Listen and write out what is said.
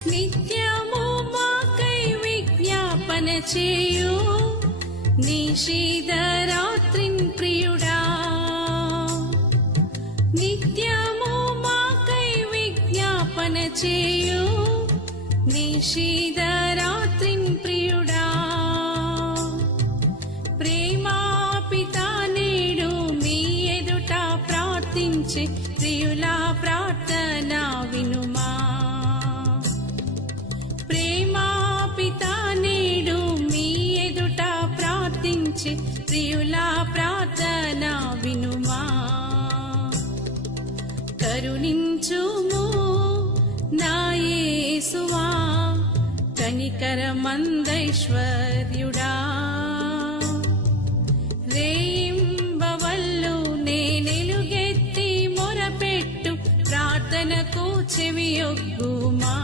నిత్యము మాకై విజ్ఞాపన చేయు నిశీధరాత్రిన్ ప్రియుడా. నిత్యము మాకై విజ్ఞాపన చేయు నిశీధరాత్రిన్ ప్రియుడా. ప్రేమాపితా నేడు మీ ఎదుట ప్రార్థించి ప్రియుల ప్రార్థన వినుమా. ప్రేమాపితా నేడు మీ ఎదుట ప్రార్థించి ప్రియుల ప్రార్థన వినుమా. కరుణించుము నా యేసువా, కనికరమందైశ్వర్యుడా. రేయింబవళ్ళు నేనెలుగెత్తి మొరపెట్టు ప్రార్థనకు చెవియొగ్గుమా.